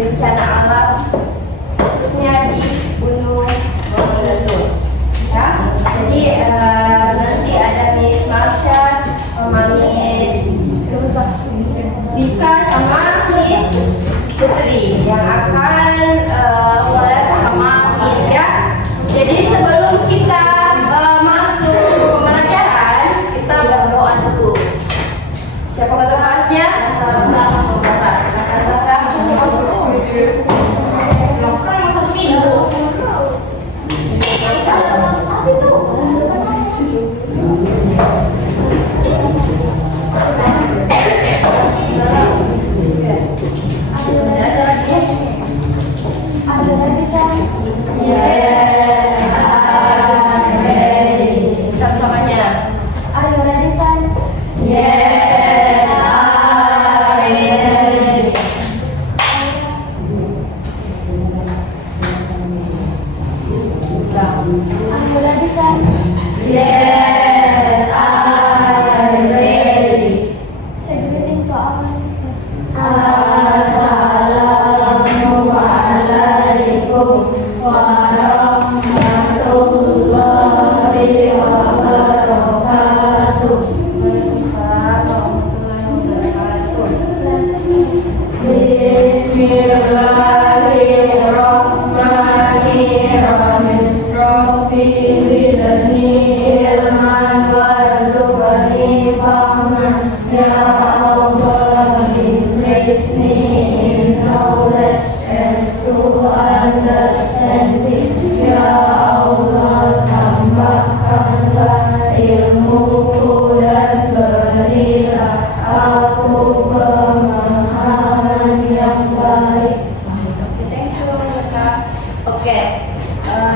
bencana alam khususnya di Gunung meletus. Ya, jadi nanti ada Miss Marsha, Miss Bika sama Miss Putri yang akan mulai sama Miss ya. Jadi sebelum kita masuk pembelajaran, kita berdoa dulu. Siapa kata kelasnya?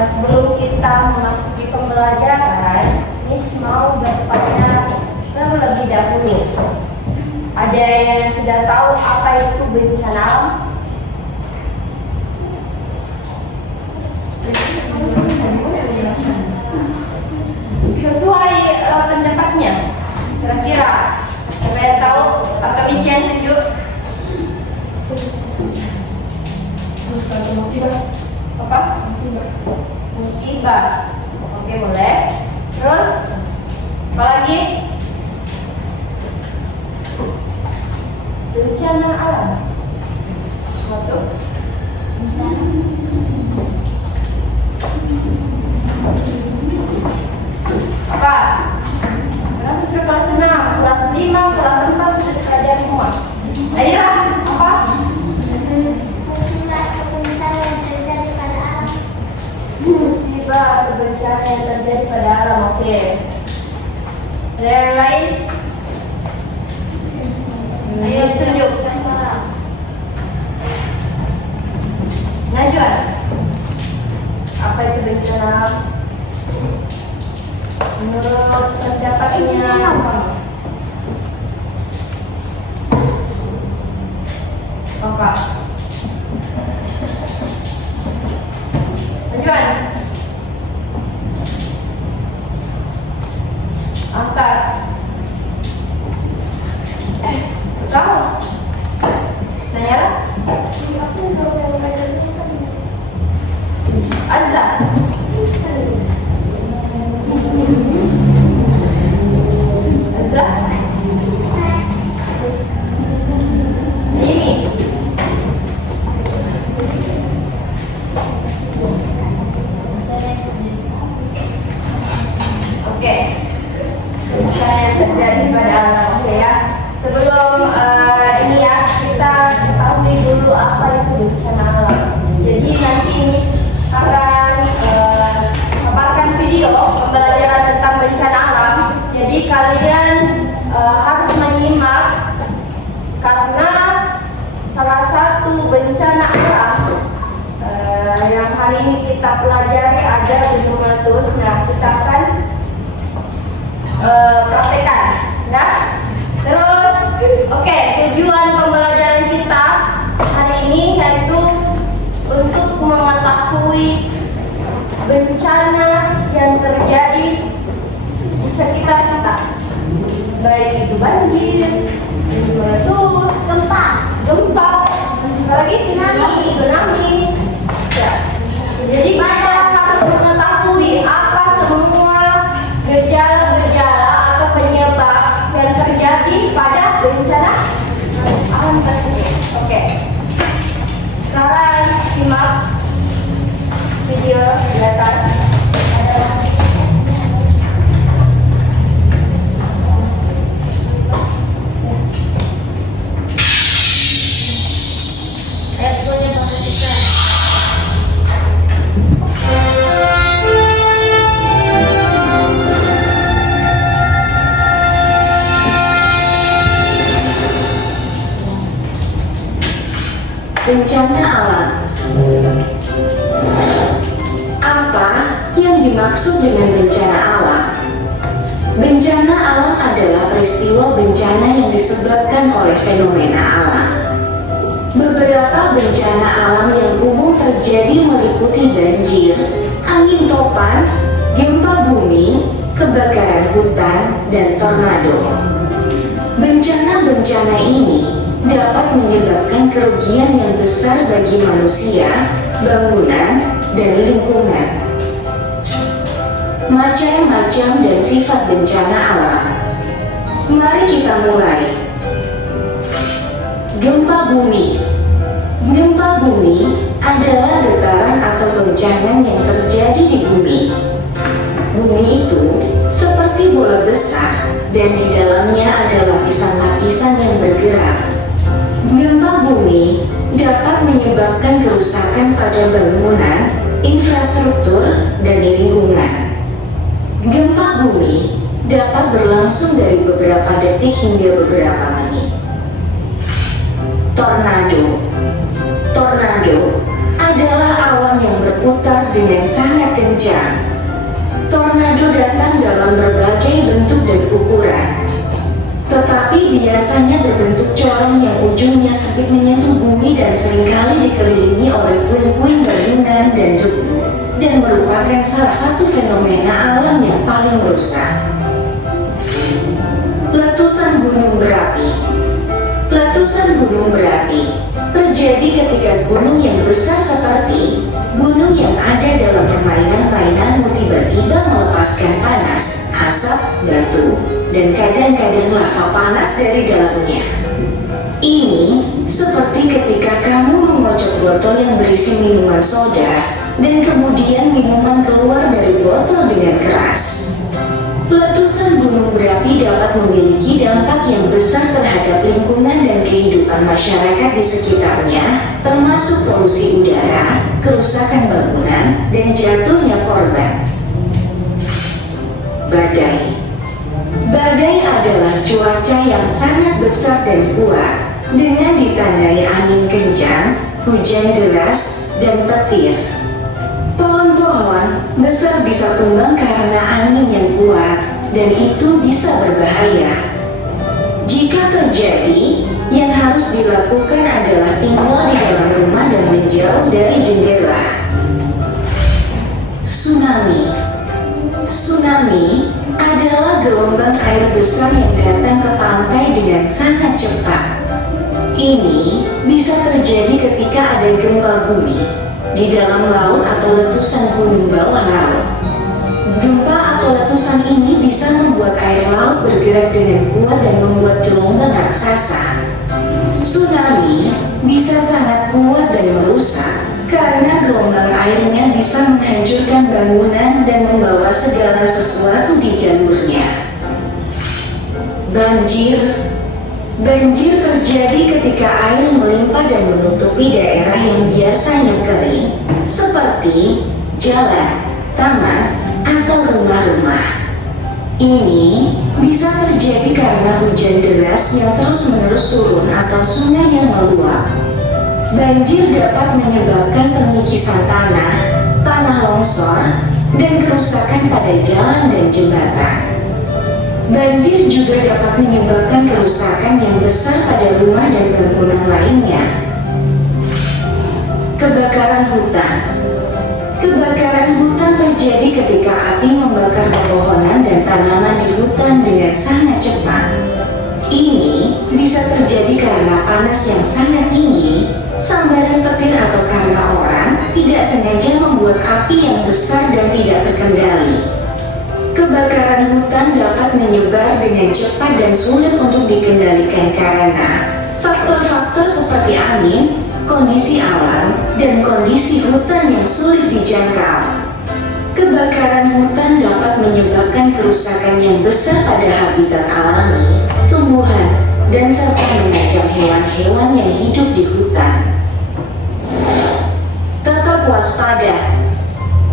Sebelum kita memasuki pembelajaran, Miss mau bertanya terlebih dahulu. Ada yang sudah tahu apa itu bencana alam? Sesuai pendapatnya, kira-kira siapa yang tahu? Apa Miss yang tunjuk? Musibah. Apa? Musibah. Oke, boleh. Terus apa lagi? Bencana alam. Suatu apa? Kenapa sudah kelas 6, kelas 5, kelas 4 sudah dipelajari semua? Ayolah, apa? Musibah atau bencana yang terjadi pada alam. Oke. Ada yang lain? Ayo tunjuk. Najwa, apa itu bencana alam? Menurut pendapatnya apa? Najwa, angkat. Tahu? Nanya lah. Azza. Azza. Ini. Oke. Bencana yang terjadi pada alam. Oke ya. Sebelum ini ya, kita ketahui dulu apa itu bencana alam. Jadi nanti Miss akan paparkan video pembelajaran tentang bencana alam. Jadi kalian harus menyimak karena salah satu bencana alam yang hari ini kita pelajari ada gunung meletus. Nah, kita akan praktekkan, ya. Terus, oke, tujuan pembelajaran kita hari ini yaitu untuk mengetahui bencana yang terjadi di sekitar kita, baik itu banjir, meletus, gempa, apalagi tsunami. kecil di atas. Bencana alam. Apa yang dimaksud dengan bencana alam? Bencana alam adalah peristiwa bencana yang disebabkan oleh fenomena alam. Beberapa bencana alam yang umum terjadi meliputi banjir, angin topan, gempa bumi, kebakaran hutan, dan tornado. Bencana-bencana ini dapat menyebabkan kerugian yang besar bagi manusia, bangunan, dan lingkungan. Macam-macam dan sifat bencana alam. Mari kita mulai. Gempa bumi. Gempa bumi adalah getaran atau goncangan yang terjadi di bumi. Bumi itu seperti bola besar dan di dalamnya ada lapisan-lapisan yang bergerak. Gempa bumi dapat menyebabkan kerusakan pada bangunan, infrastruktur, dan lingkungan. Gempa bumi dapat berlangsung dari beberapa detik hingga beberapa menit. Tornado. Tornado adalah awan yang berputar dengan sangat kencang. Tornado datang dalam berbagai bentuk dan ukuran, tetapi biasanya berbentuk corong yang ujungnya sempit menyentuh bumi dan seringkali dikelilingi oleh puing-puing bangunan dan debu, dan merupakan salah satu fenomena alam yang paling merusak. Letusan gunung berapi. Letusan gunung berapi terjadi ketika gunung yang besar seperti gunung yang ada dalam permainan-mainanmu tiba-tiba melepaskan panas, asap, batu, dan kadang-kadang lava panas dari dalamnya. Ini seperti ketika kamu mengocok botol yang berisi minuman soda dan kemudian minuman keluar dari botol dengan keras. Letusan gunung berapi dapat memiliki dampak yang besar terhadap lingkungan dan kehidupan masyarakat di sekitarnya, termasuk polusi udara, kerusakan bangunan, dan jatuhnya korban. Badai. Badai adalah cuaca yang sangat besar dan kuat, dengan ditandai angin kencang, hujan deras, dan petir. Pohon-pohon besar bisa tumbang karena angin yang kuat, dan itu bisa berbahaya. Jika terjadi, yang harus dilakukan adalah tinggal di dalam rumah dan menjauh dari jendela. Tsunami. Tsunami adalah gelombang air besar yang datang ke pantai dengan sangat cepat. Ini bisa terjadi ketika ada gempa bumi di dalam laut atau letusan gunung bawah laut. Gempa atau letusan ini bisa membuat air laut bergerak dengan kuat dan membuat gelombang raksasa. Tsunami bisa sangat kuat dan merusak karena gelombang airnya bisa menghancurkan bangunan dan membawa segala sesuatu di jalurnya. Banjir. Banjir terjadi ketika air melimpah dan menutupi daerah yang biasanya kering, seperti jalan, taman, atau rumah-rumah. Ini bisa terjadi karena hujan deras yang terus-menerus turun atau sungai yang meluap. Banjir dapat menyebabkan pengikisan tanah, tanah longsor, dan kerusakan pada jalan dan jembatan. Banjir juga dapat menyebabkan kerusakan yang besar pada rumah dan bangunan lainnya. Kebakaran hutan. Kebakaran hutan terjadi ketika api membakar pepohonan dan tanaman di hutan dengan sangat cepat. Ini bisa terjadi karena panas yang sangat tinggi, sambaran petir atau karena orang tidak sengaja membuat api yang besar dan tidak terkendali. Kebakaran hutan dapat menyebar dengan cepat dan sulit untuk dikendalikan karena faktor-faktor seperti angin, kondisi alam, dan kondisi hutan yang sulit dijangkau. Kebakaran hutan dapat menyebabkan kerusakan yang besar pada habitat alami, tumbuhan, dan serta mengancam hewan-hewan yang hidup di hutan. Tetap waspada.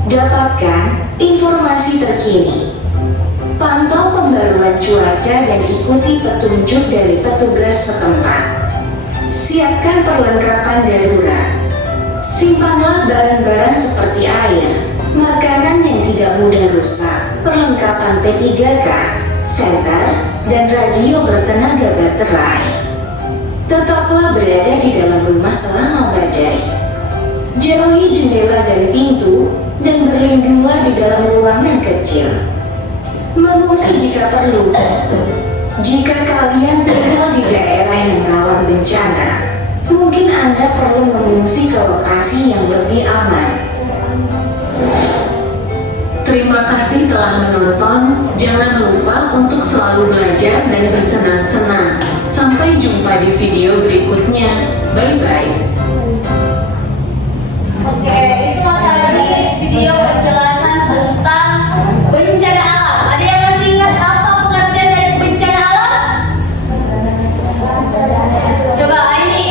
Dapatkan informasi terkini. Pantau pembaruan cuaca dan ikuti petunjuk dari petugas setempat. Siapkan perlengkapan darurat. Simpanlah barang-barang seperti air, makanan yang tidak mudah rusak, perlengkapan P3K, senter, dan radio bertenaga baterai. Tetaplah berada di dalam rumah selama badai. Jauhi jendela dan pintu, dan berlindunglah di dalam ruangan kecil. Mengungsi jika perlu. Jika kalian tinggal di daerah yang rawan bencana, mungkin Anda perlu mengungsi ke lokasi yang lebih aman. Terima kasih telah menonton. Jangan lupa untuk selalu belajar dan bersenang-senang. Sampai jumpa di video berikutnya. Bye-bye. Oke, itu tadi video penjelasan tentang bencana alam. Ada yang masih ingat apa pengertian dari bencana alam? Coba ini.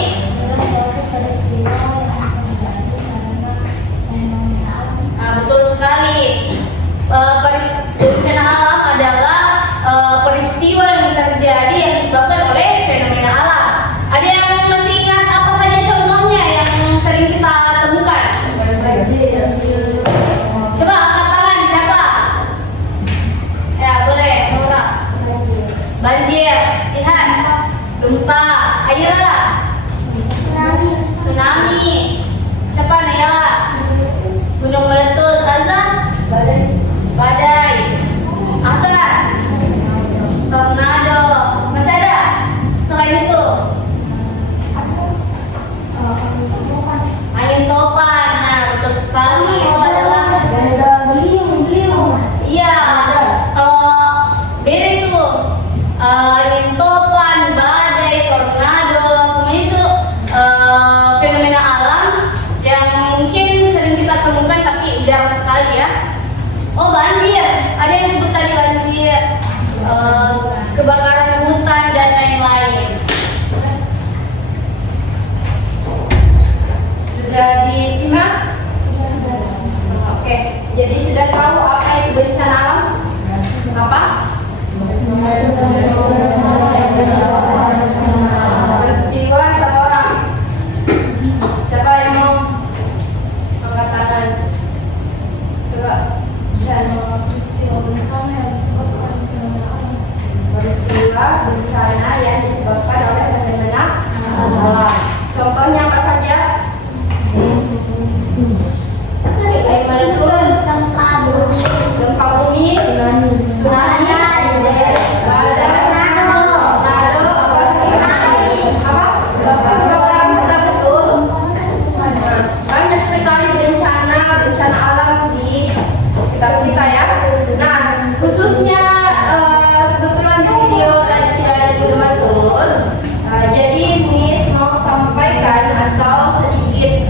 Nah, betul sekali. Bencana alam adalah peristiwa yang terjadi yang disebabkan oleh fenomena alam. Ada yang masih ingat apa saja contohnya yang sering kita temukan? Coba angkat tangan siapa? Ya boleh, Nora. Banjir, lihat. Gempa, Ayla. Tsunami. Siapa Nayla? Gunung meletus, Azza. Badai. Ahtar. Tornado. Masih ada? Selain itu? Angin topan. Nah, betul sekali. Itu adalah beliung. Iya. Kalau beda itu angin topan, badai, tornado, semua itu fenomena alam yang mungkin sering kita temukan tapi jarang sekali ya. Oh, banjir. Ada yang sebut tadi banjir, kebakaran hutan dan lain-lain. Sudah disimak? Oke, jadi sudah tahu apa itu bencana alam? Apa? Peristiwa satu orang. Siapa yang mau angkat tangan? Coba. Peristiwa bencana yang disebabkan oleh fenomena alam. Contohnya apa saja? Air meletus, gempa bumi, tsunami, badai, tornado, kebakaran hutan, betul. Banyak sekali bencana alam di sekitar kita ya. Nah, khususnya kebetulan di video tadi tidak ada gunung meletus. Jadi Miss mau sampaikan atau sedikit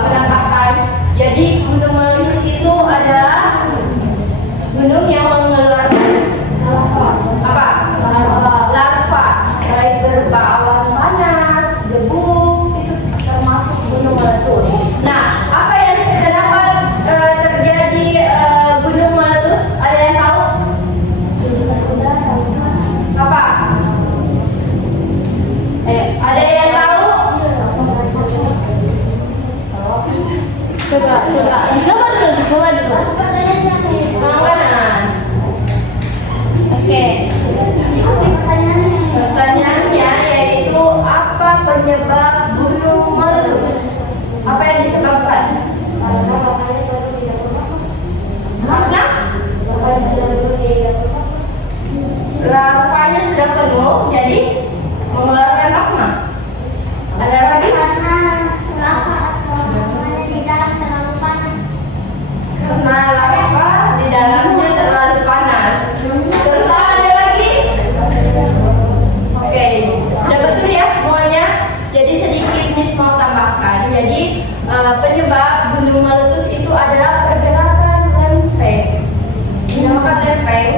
menambahkan. Jadi gunung meletus itu adalah gunung yang mengeluarkan apa? Lava, mulai berbau awan panas, debu, itu termasuk gunung meletus. Nah, apa yang terdapat terjadi gunung meletus? Ada yang tahu? Apa? Ada yang tahu? Coba dulu. Pengawalan. Oke. Pertanyaannya yaitu apa penyebab gunung meletus? Apa yang disebabkan? Karena lavanya sudah penuh, jadi mengeluarkan magma. Ada lagi? Karena lava di dalamnya terlalu panas. Terus ada lagi? Oke, sudah betul ya semuanya. Jadi sedikit Miss mau tambah. penyebab gunung meletus itu adalah pergerakan lempeng. Dinamakan lempeng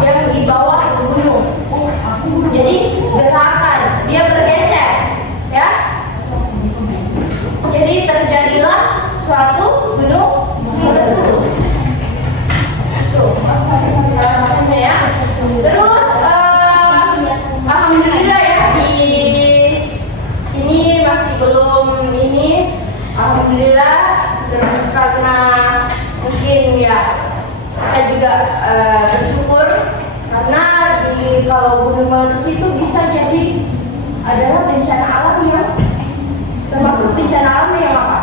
yang di bawah gunung. Jadi gerakan dia bergeser, ya. Jadi terjadilah suatu gunung meletus. Tuh, salah satunya ya. Terus alhamdulillah ya di sini masih belum ini. Alhamdulillah karena mungkin ya kita juga bersyukur karena kalau gunung meletus itu bisa jadi adalah bencana alam yang termasuk bencana alam yang apa?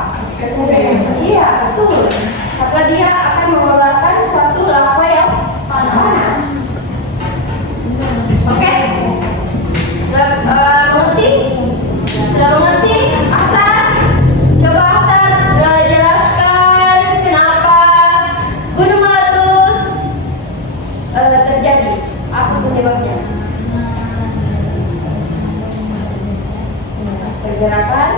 Iya betul. Karena dia akan mengeluarkan suatu lava yang panas. Oke, sudah mengerti? Sudah mengerti? Ahtar, coba Ahtar jelaskan kenapa gunung meletus terjadi. Apa penyebabnya? Pergerakan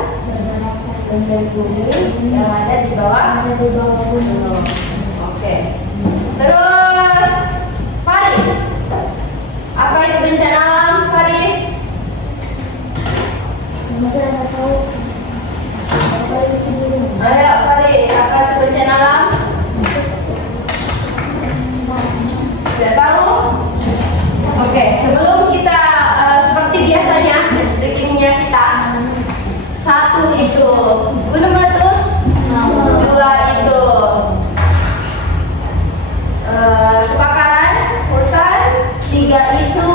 lempeng bumi yang ada di bawah gunung. Oke. Terus Faris, apa itu bencana alam, Faris? Ayo Faris, apa itu bencana alam? Sudah tahu? Oke, sebelum kita seperti biasanya restrikingnya kita, satu itu gunung meletus, dua itu kebakaran hutan, tiga itu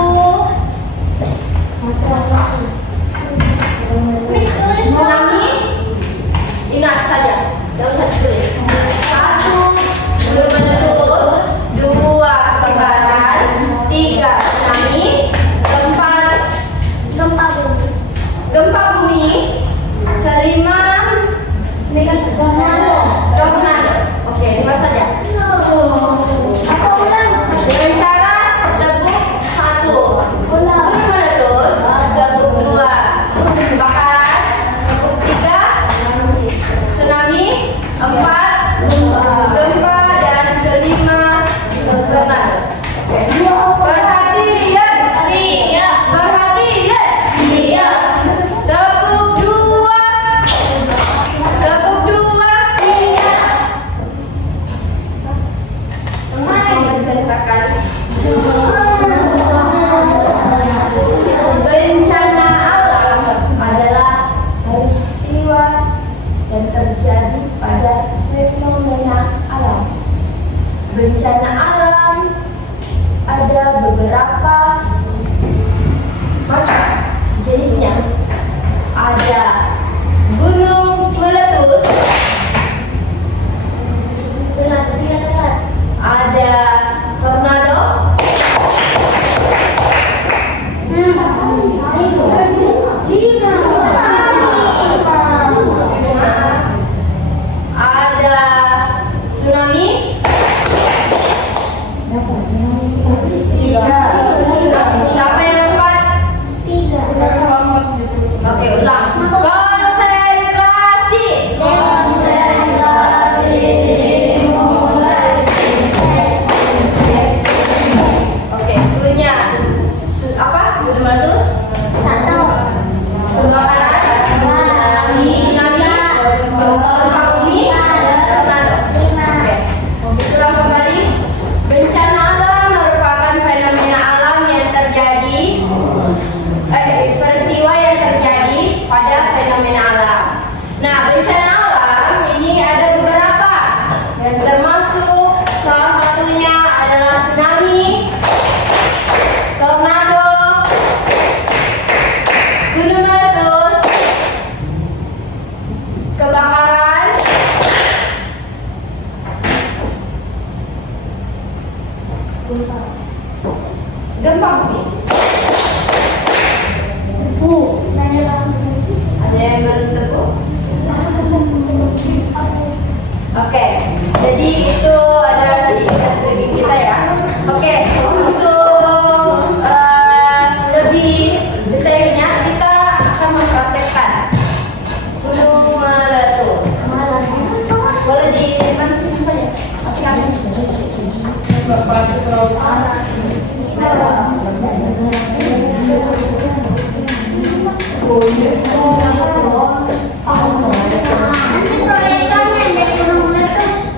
proyektornya dari gunung meletus.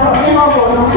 Ini mau bodoh.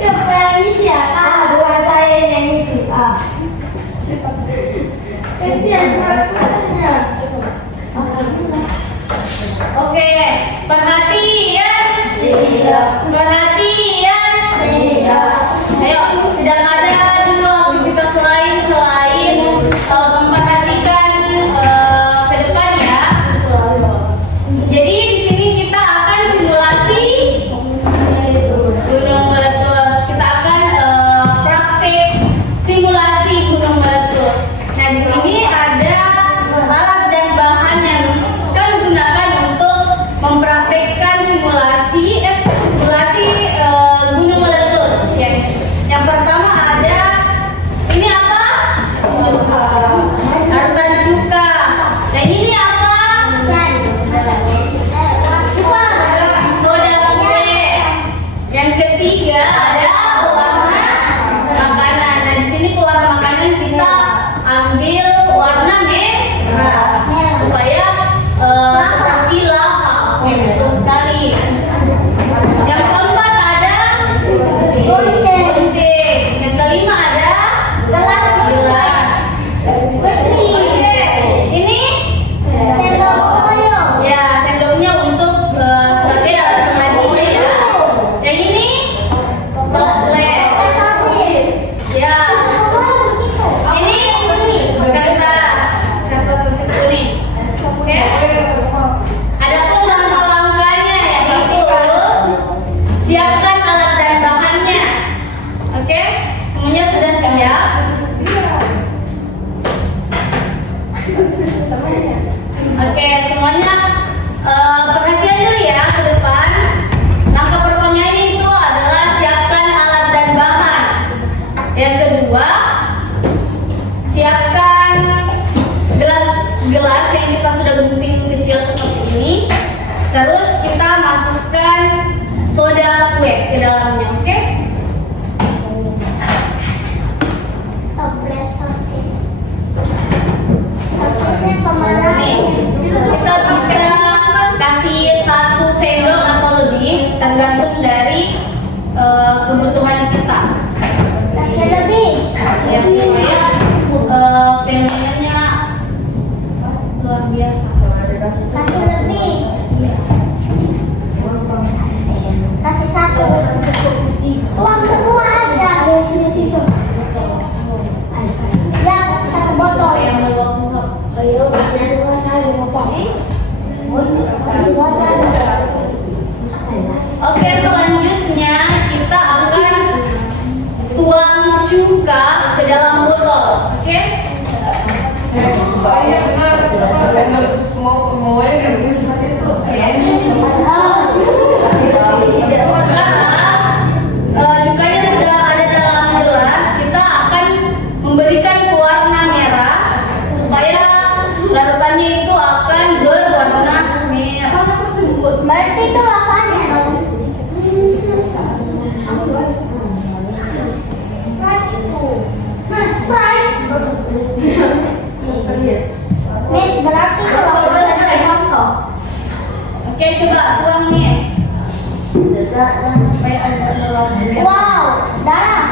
Siapa yang ngisi ya? Bukan saya yang ngisi. Kesian suaranya. Oke, perhatian. Siap. Perhatian. Siap. Ayo, tidak ada dulu aktivitas lain selain memperhatikan ke depan ya. Jadi di sini kita akan simulasi gunung meletus. Kita akan praktik simulasi gunung meletus. Nah, di sini ada alat dan bahan yang kita gunakan untuk mempraktikkan simulasi gunung meletus. Yang pertama ada ini apa? Arutan suka. Dan ini apa? Soda kue. Yang ketiga ada pewarna makanan. Nah, di sini pewarna makanan kita ambil warna merah supaya seperti lava. Oke, betul sekali. Yang keempat ada gunting. Yang kelima ada gelas. Oke, ini sendok. Ya, sendoknya untuk sebagai alat pengaduk ya. Yang ini toples. Ya. Ini kertas kuning. Oke. Adapun langkah-langkahnya yaitu siapkan alat dan bahannya. Oke, semuanya sudah siap. Oke, semuanya perhatian dulu ya ke depan. Langkah pertamanya itu adalah siapkan alat dan bahan. Yang kedua, siapkan gelas yang kita sudah gunting kecil seperti ini. Terus kita masukkan soda kue ke dalamnya, oke? Kita bisa kasih 1 sendok atau lebih, tergantung dari kebutuhan kita. Yang supaya fenomenanya luar biasa. Kasih lebih. Kasih 1. Uang semua ada. Ya, 1 botol. Yang meluap-luap. Ayo, Oke, selanjutnya kita akan tuang cuka ke dalam botol. Oke? Sekarang cukanya sudah ada dalam gelas. Kita akan memberikan pewarna merah supaya larutannya itu akan berwarna merah. berarti itu lavanya. Miss, berarti itu lavanya contoh. Oke, coba tuang Miss. Supaya ada warna. Wow, darah.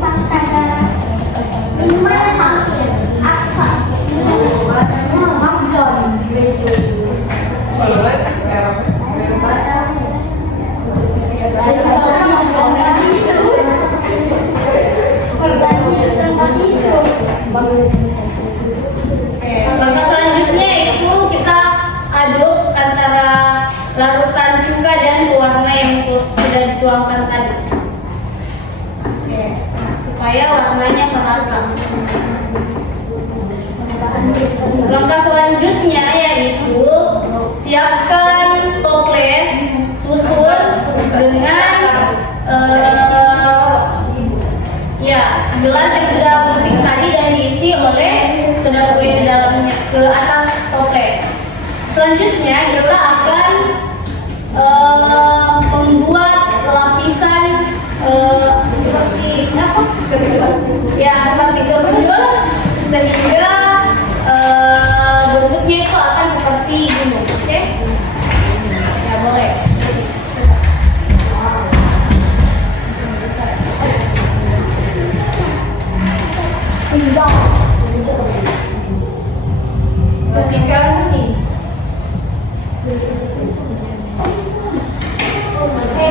Fakta darah. Minuman sakit. Apa? Langkah selanjutnya yaitu siapkan toples, susun dengan gelas yang sudah putih tadi dan diisi oleh soda kue ke dalamnya ke atas toples. Selanjutnya kita akan membuat lapisan seperti apa? Seperti kerucut sehingga bentuknya itu akan seperti gunung. Oke? Ya boleh. Perhatikan ini.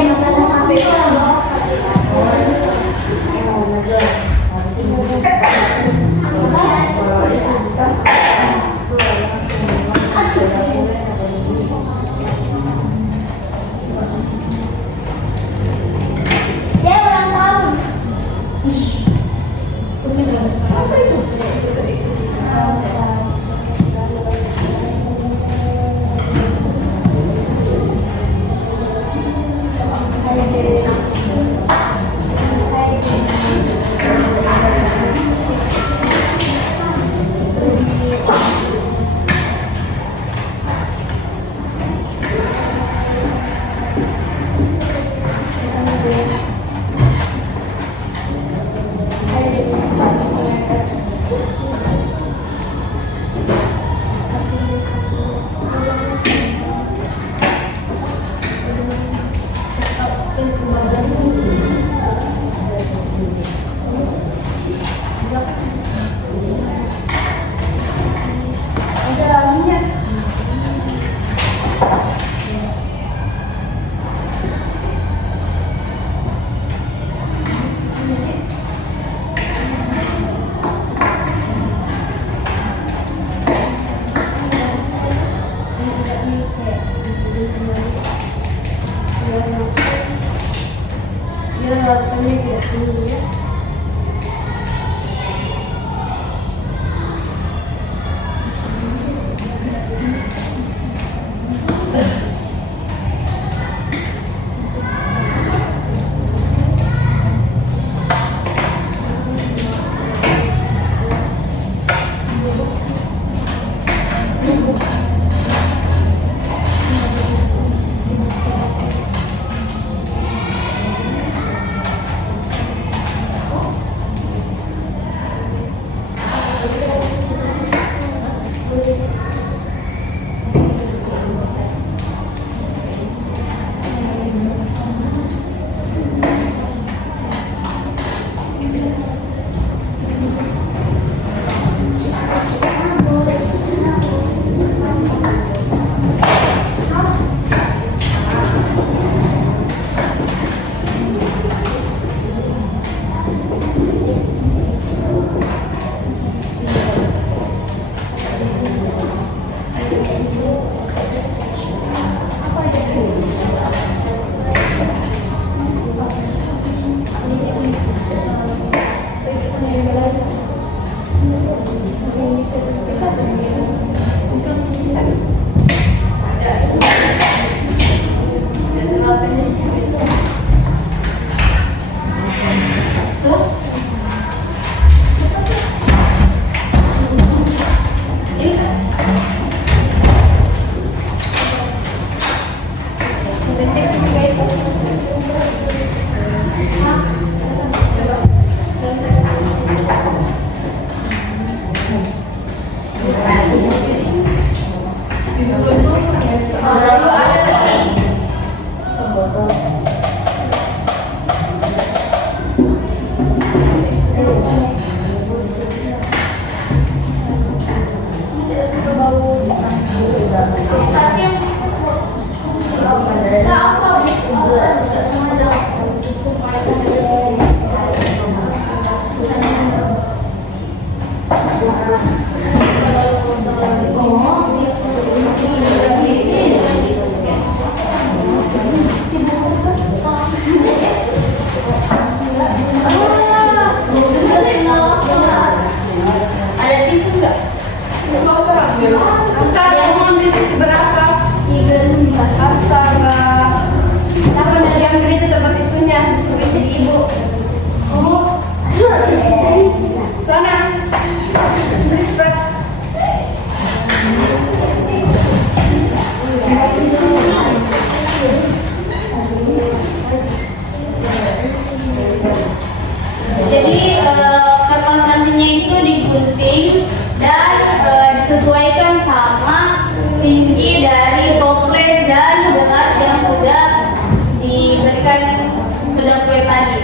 Makanan sampai itu dia ulang tahun. Siapa itu? kering dan disesuaikan sama tinggi dari toples dan gelas yang sudah diberikan soda kue tadi.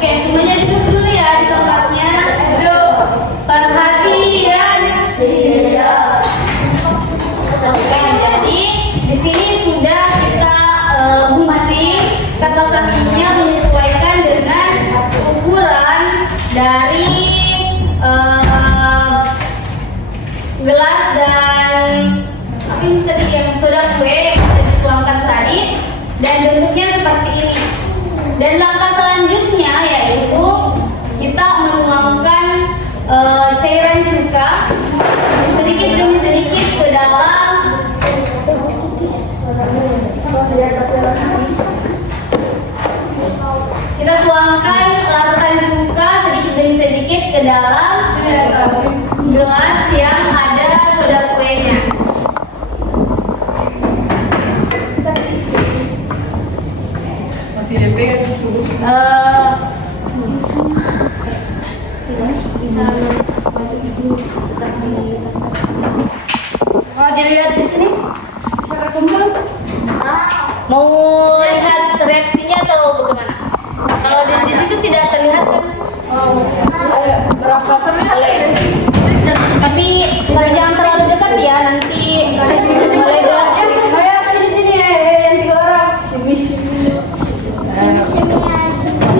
Oke, semuanya duduk dulu ya di tempatnya. Duduk. Perhatian. Iya. Oke, jadi di sini sudah kita gunting kata saksinya menyesuaikan dengan ukuran dari gelas dan apa ini tadi yang soda kue yang sudah dituangkan tadi, dan bentuknya seperti ini. Dan langkah selanjutnya yaitu kita menuangkan cairan cuka sedikit demi sedikit ke dalam kita tuangkan larutan cuka sedikit demi sedikit ke dalam gelas yang ada soda kuenya. Masih dipegang susu. Kalau dilihat di sini bisa terkumpul. Mau lihat reaksinya atau bagaimana? Kalau di situ tidak terlihat kan? Berapa terlihat? Tapi kalau jangan terlalu dekat ya, nanti melebar. Ayo sini sini yang 3 orang. Sini sini.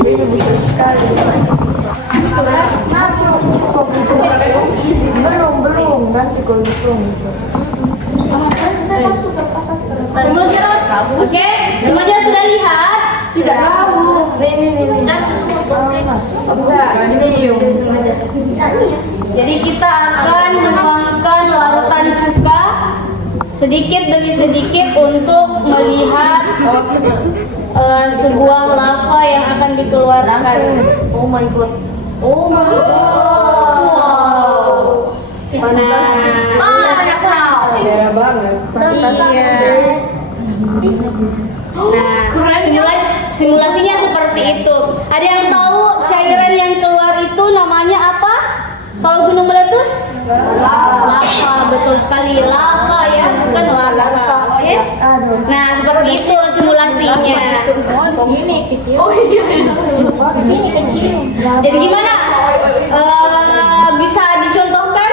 Ini besar sekali. Belum nanti kalau belum. Oke, semuanya sudah lihat? Tidak tahu. Nih. Jadi kita akan menuangkan larutan cuka sedikit demi sedikit untuk melihat sebuah lava yang akan dikeluarkan. Oh my god. Oh my god. Merah banget. Iya. Nah, simulasinya seperti itu. Ada yang tahu cairan yang keluar itu namanya apa? Kalau gunung meletus? Lava, betul sekali. Lava ya, bukan lava. Oke? Nah, seperti itu simulasinya. Oh iya. Jadi gimana? Bisa dicontohkan?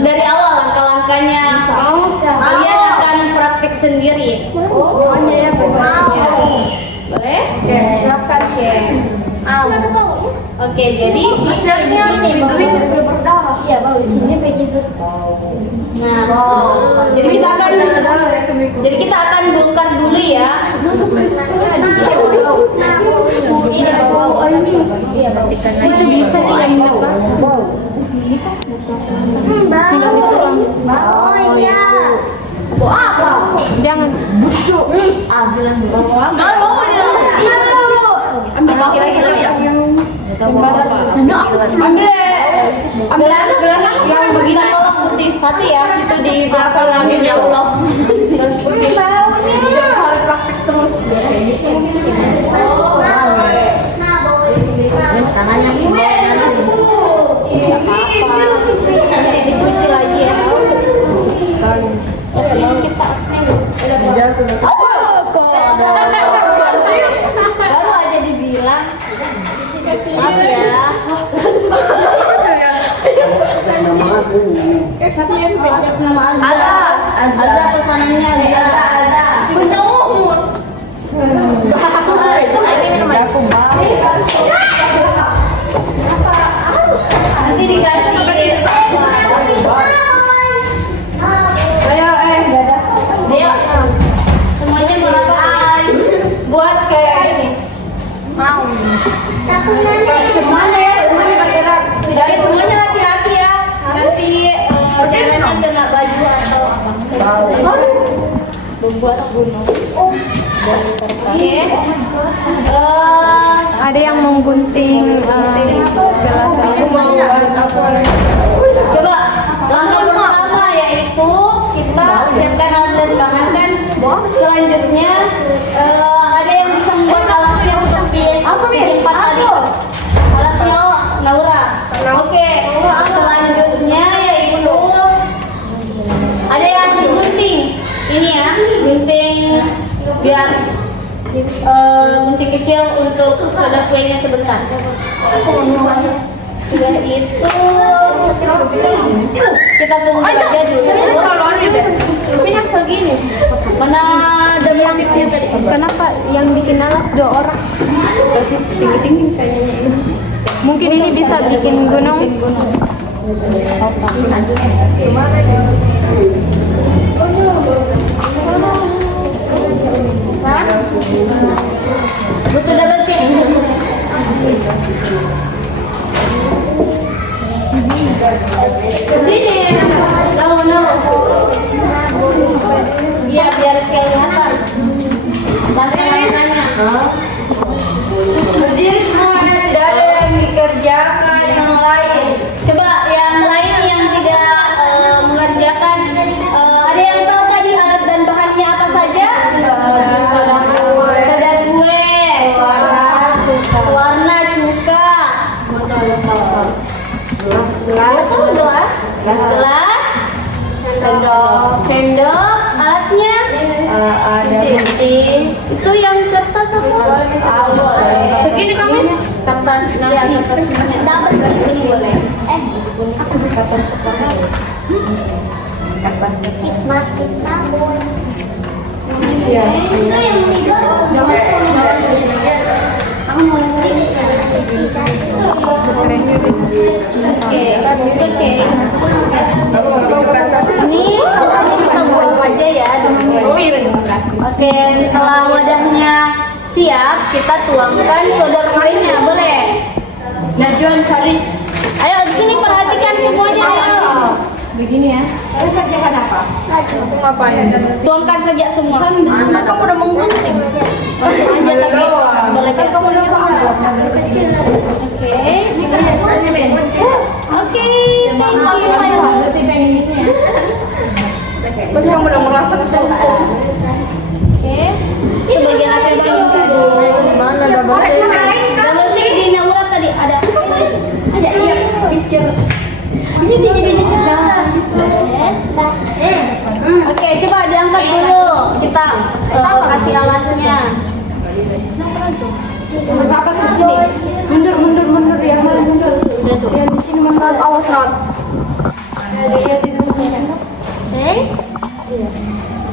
Dari awal langkah-langkahnya. Kalian akan praktik sendiri. Semuanya ya Boleh? silakan Ken. Oke, jadi Siapnya pintunya sudah berdarah. Iya bagus. Ini peci jadi kita akan bongkar dulu ya. Itu bisa Oh iya. Jangan busuk. Bilang dulu. Ambil lagi ya. Ambil gelas yang begini tolong putih satu ya, itu di belakang lagi ya Allah. Harus praktik terus. Tangannya Nanti dicuci lagi ya. Baru aja dibilang. Maaf ya. Atas nama Azza pesanannya Azza. Nanti dikasih. Ayo Deo. Semuanya berapa? Buat kayak gini. Semuanya ya, semuanya bergerak. Tidak ada semuanya laki-laki ya. Nanti ceweknya kena baju atau apa? Membuat gunung. Oke. Ada yang menggunting gelas. Coba langkah pertama yaitu kita siapkan alat dan bahan kan. Selanjutnya ada yang bisa membuat alatnya seperti tempat tadi. Alatnya Naura. Oke. Selanjutnya yaitu ada yang menggunting. Ini ya, gunting biar gunting kecil untuk soda kuenya sebentar. Itu kita tunggu aja dulu. Punya segini. Mana ada motifnya tadi? Kenapa yang bikin alas 2 orang? Kasih tinggi-tinggi kayaknya. Mungkin ini bisa bikin gunung. Butuh double check. Kesini. No. Biar kelihatan. Langkah-langkahnya. Berdiri semua, tidak ada yang dikerjakan yang lain. Coba yang lain yang tidak mengerjakan. Ada yang tahu tadi alat dan bahannya apa saja? Soda kue, warna cuka, gelas, sendok, alatnya ada gunting. Itu yang kertas apa? Segini kamis? Kertas ya, kertas dapat ini boleh. Kertas coklat. Kertas Masih tabur. ya. Itu yang meninggal. Oke. Ini sampahnya kita buang aja ya. Oke, setelah wadahnya siap, kita tuangkan soda kuenya, boleh? Najwan Faris. Ayo di sini perhatikan semuanya. Ayo. gini ya. Kalian kerjakan apa? Ngapain? Tuangkan saja semua. Kan kamu udah menggunting. Aja tapi boleh Kan kamu udah amplop kecil. Oke. Oke, thank you. Berarti pengen gitu ya. Pasti kamu udah merasa kesel. Oke. Itu bagian apa yang kamu Mana double take? double take di Naura tadi ada iya pikir. Ini gini Oke, coba diangkat dulu. Kita kasih alasnya. Berapa ke sini? Mundur ya, mundur. Yang di sini mana? Awas Rod. Oke.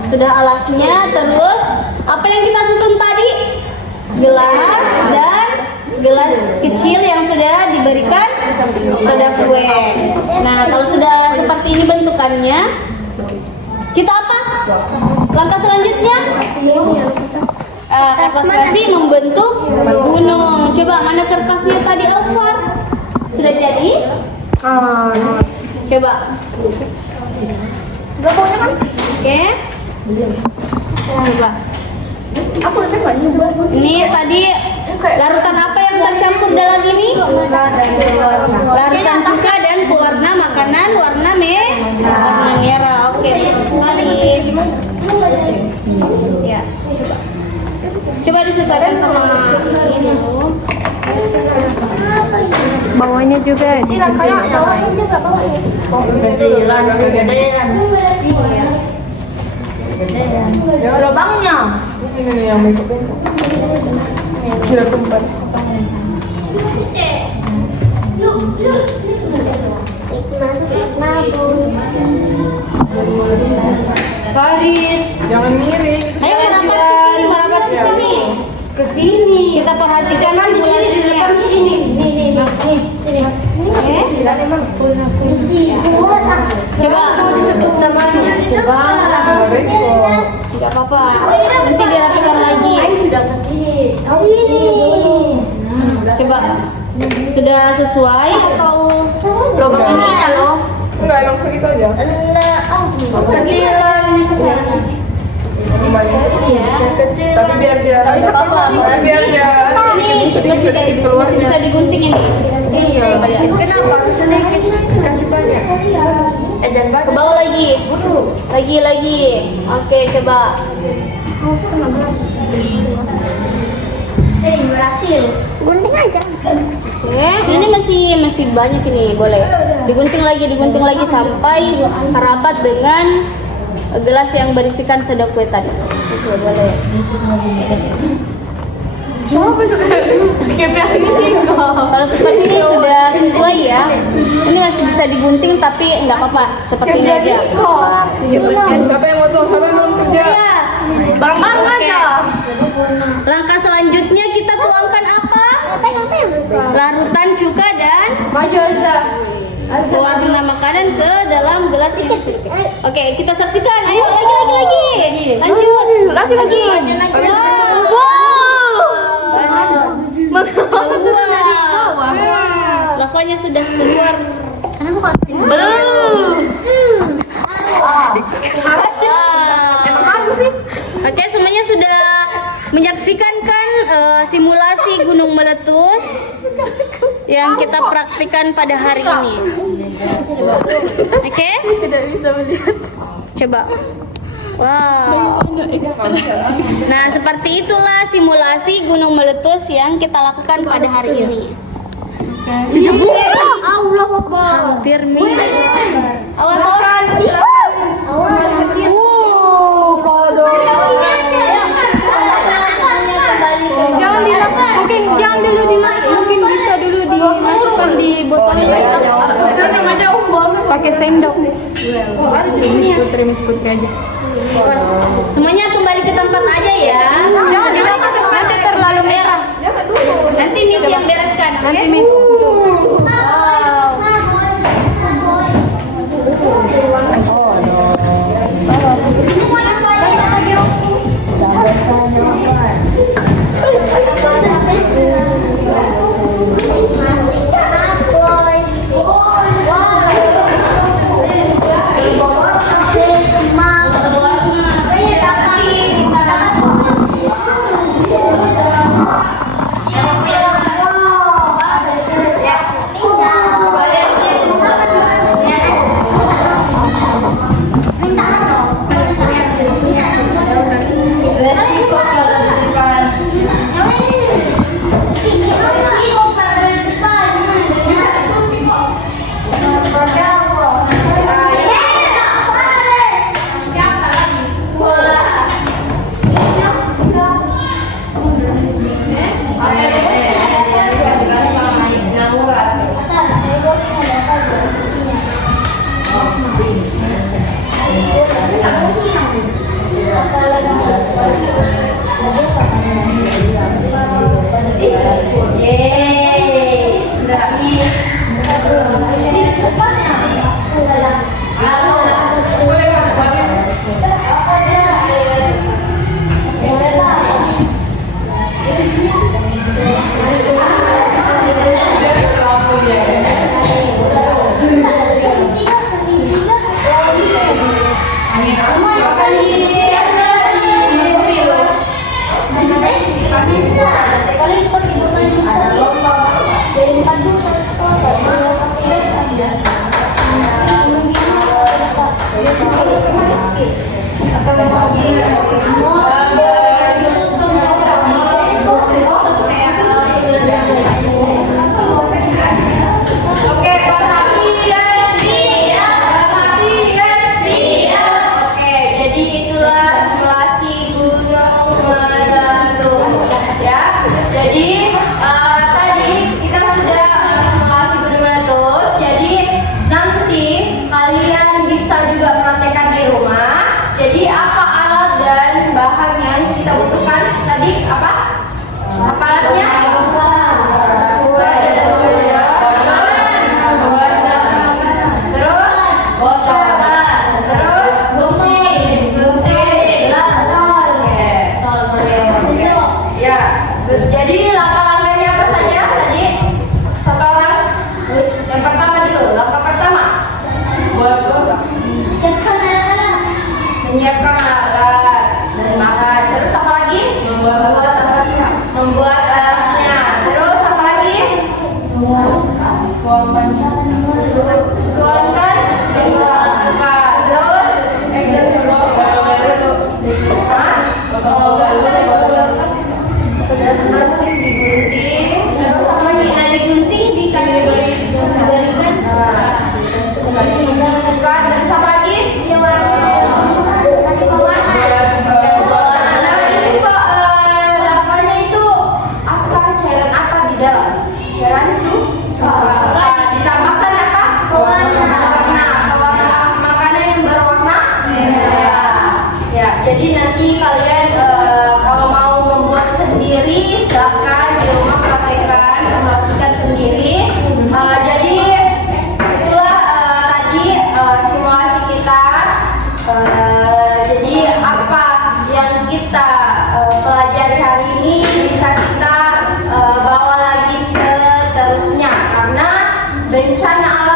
Sudah alasnya, terus apa yang kita susun tadi? Gelas dan gelas kecil yang sudah diberikan soda kue. Nah, kalau sudah seperti ini bentukannya, kita apa? Langkah selanjutnya? Kasih membentuk gunung. Coba mana kertasnya tadi, Alfar? Sudah jadi? Coba. Oke. Coba. Ini tadi larutan apa yang tercampur dalam ini? Larutan cuka dan pewarna makanan warna merah. Oke, salin. Ya. Coba disesuaikan sama ini dulu. Bawahnya juga. Lubangnya. Ini yang make-up. Kira tempat. Faris. Jangan miring. Ayo merapat ke sini. Ke sini. Kita perhatikan simulasinya. Coba Disebut namanya. Coba. tidak apa-apa. Nanti dirapikan lagi. Sudah ke sini. Coba. Sudah sesuai atau Lubang ini ya loh. Enggak, emang begitu aja. Kecilan ini ke sana. Kecil. Tapi biar dia tapi biar dia sedikit keluar. masih bisa digunting ini. Kenapa harus sedikit? Kasih banyak. Jangan banyak. Ke bawah lagi. Lagi. Oke, coba. Berhasil. Gunting aja. Oke, ini masih banyak ini, boleh. Digunting lagi sampai rapat dengan gelas yang berisikan soda kue tadi. Oke, boleh. Kalau seperti ini sudah sesuai ya. Ini masih bisa digunting tapi nggak apa-apa, seperti ini aja. Siapa yang mau tuh? Siapa yang belum kerja? Bareng-bareng aja. Langkah selanjutnya kita tuangkan apa? Larutan cuka dan pewarna makanan ke dalam gelas ini. Oke, kita saksikan. Ayo lagi. Lanjut. Lagi. Wow. Lavanya sudah keluar. Oke, semuanya sudah menyaksikan kan simulasi gunung meletus yang kita praktikkan pada hari ini. Oke? Tidak bisa melihat. Coba. Wow. Nah, seperti itulah simulasi gunung meletus yang kita lakukan pada hari ini. Allah Akbar. Hampir mirip. Awas. Jangan dilakukan, mungkin jangan dulu dilakukan, mungkin bisa dulu dimasukkan di botolnya. Pakai sendok. Miss Putri aja. Semuanya kembali ke tempat aja ya. Jangan dilakukan, nanti terlalu merah. Nanti Miss yang bereskan. Nanti oke? Miss.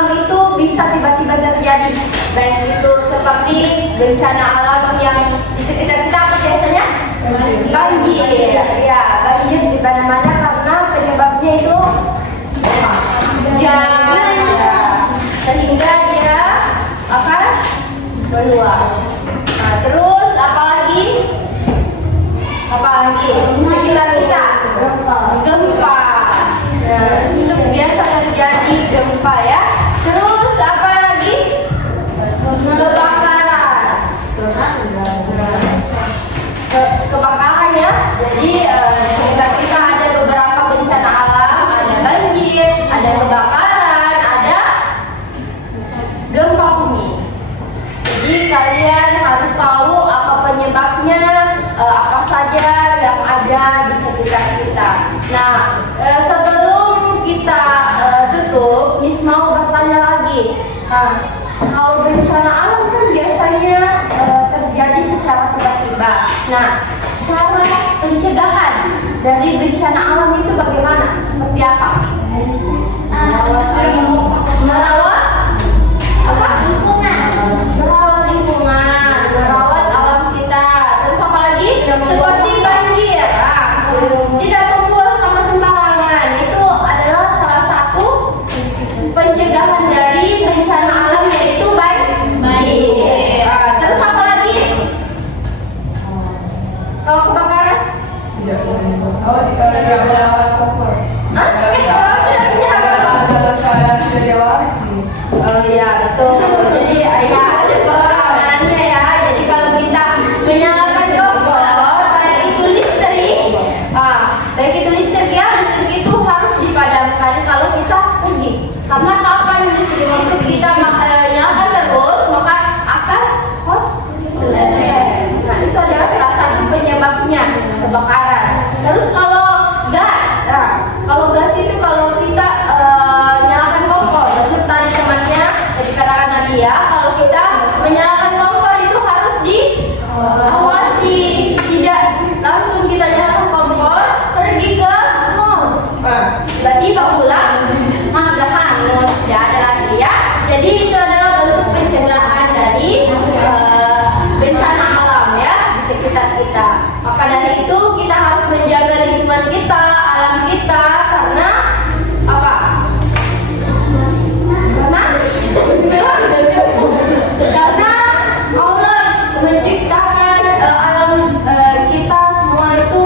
alam itu bisa tiba-tiba terjadi, baik itu seperti bencana alam yang di sekitar kita biasanya banjir, ya banjir di mana-mana karena penyebabnya itu hujan, ya, sehingga dia akan meluap. Nah, terus apalagi di sekitar kita gempa. Nah, itu biasa terjadi gempa ya. Terus apa lagi? Kebakaran. Kebakaran ya. Jadi di sekitar kita ada beberapa bencana alam, ada banjir, ada kebakaran, ada gempa bumi. Jadi kalian harus tahu apa penyebabnya, apa saja yang ada di sekitar kita. Nah, sebelum kita tutup, Miss mau bertanya lagi. Kalau bencana alam kan biasanya terjadi secara tiba-tiba. Nah, cara pencegahan dari bencana alam itu bagaimana? Seperti apa? Merawat apa? Merawat lingkungan, merawat alam kita. Terus apa lagi? Seperti banjir. Tidak membuang sampah sembarangan. Itu adalah salah satu pencegahan dari bencana alam, yaitu banjir. Terus apa lagi? Kalau kebakaran? Tidak melakukan kompor. Dalam keadaan sudah dewasa. Oh iya betul. Jadi ya ada pengamanannya ya. Jadi kalau kita menyalakan kompor, baik itu listrik ya, listrik itu harus dipadamkan kalau kita pergi. Karena kapan listrik itu kita nyalakan terus, maka akan selesai. Nah, itu adalah salah satu penyebabnya kebakaran. Terus kalau gas, kalau gas itu kalau kita nyalakan kompor, betul tadi temannya dikatakan tadi ya, kalau kita menyalakan kompor itu harus diawasi, tidak langsung kita nyalakan kompor pergi ke mall, tiba-tiba pulang sudah hangus, tidak ada lagi ya. Jadi itu adalah bentuk pencegahan dari bencana alam ya di sekitar kita. Maka dari itu kita harus menjaga lingkungan kita, alam kita, karena apa? Karena Allah menciptakan alam kita semua itu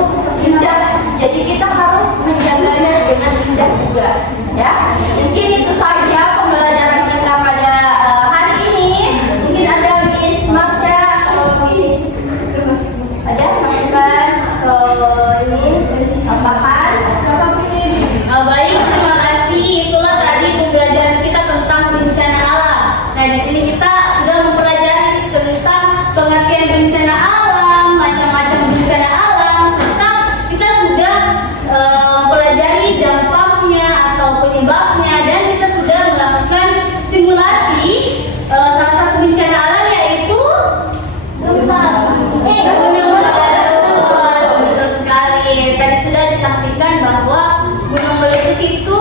indah. Jadi kita harus menjaganya dengan indah juga, ya. Mungkin itu saja pembelajaran kita pada hari ini. Mungkin ada Miss Marsha atau Miss ada masukan atau ini tambahan? Baik, terima kasih. Itulah tadi pembelajaran kita tentang bencana alam. Nah, di sini kita sudah mempelajari tentang pengertian bencana alam, macam-macam bencana alam, serta kita sudah mempelajari dampaknya atau penyebabnya, dan kita sudah melakukan simulasi salah satu bencana alam, yaitu gempa. Betul sekali. Tadi sudah disaksikan bahwa gunung meletus itu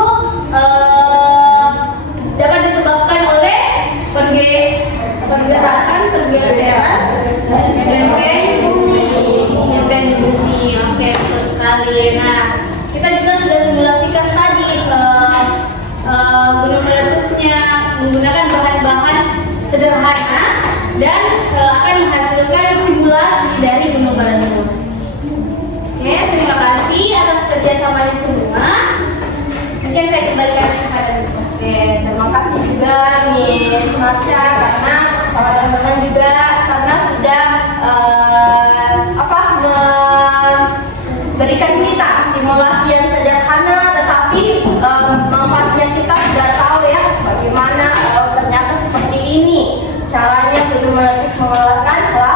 dapat disebabkan oleh pergerakan pergeseran lempeng bumi. Oke, betul sekali. Nah, kita juga sudah simulasikan tadi gunung meletusnya menggunakan bahan-bahan sederhana dan akan menghasilkan simulasi dari gunung meletus. Oke, terima kasih atas kerjasamanya semua. Mungkin saya kembalikan kepada Miss. Oke, terima kasih juga Miss Marsha karena teman-teman juga karena sudah memberikan kita simulasi yang sederhana, tetapi manfaatnya kita sudah tahu ya bagaimana ternyata seperti ini caranya gunung meletus mengeluarkan lava.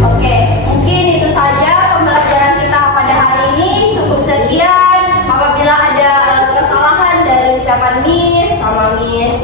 Oke, mungkin itu saja pembelajaran kita pada hari ini. Cukup sekian. Apabila ada kesalahan dari ucapan Miss sama Miss